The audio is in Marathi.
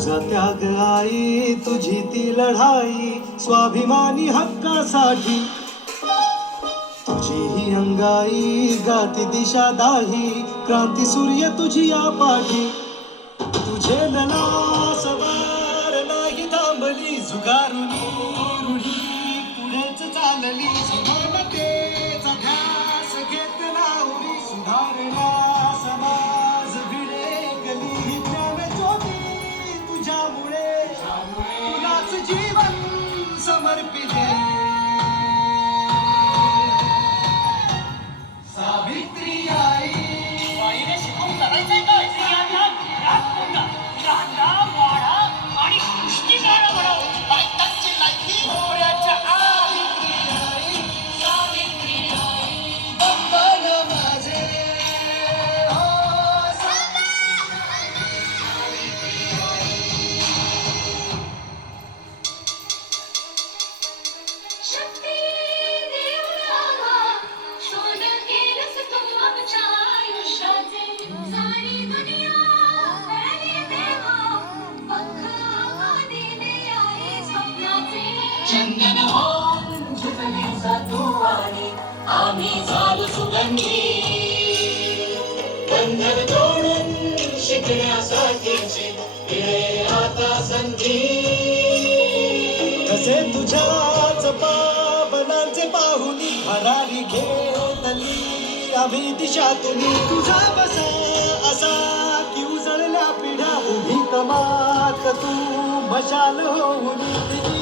माझा त्याग आई तुझी ती लढाई स्वाभिमानी हक्कासाठी. तुझी ही अंगाई गाती दिशा दाही क्रांती सूर्य तुझी या पाठी तुझे लला सवार नाही थांबली जुगारुनी रुढी पुढेच चालली. जीवन समर्पिले चंदन होऊन झुकलीचा आणि आम्ही झालो सुगंधी बंधन तोडून शिकण्यासाठीची आता संधी कसे तुझ्या नवी दिशा तुम्ही तुझा बसा असा की उजळल्या पिढ्या उभी तमात तू मशाल होऊन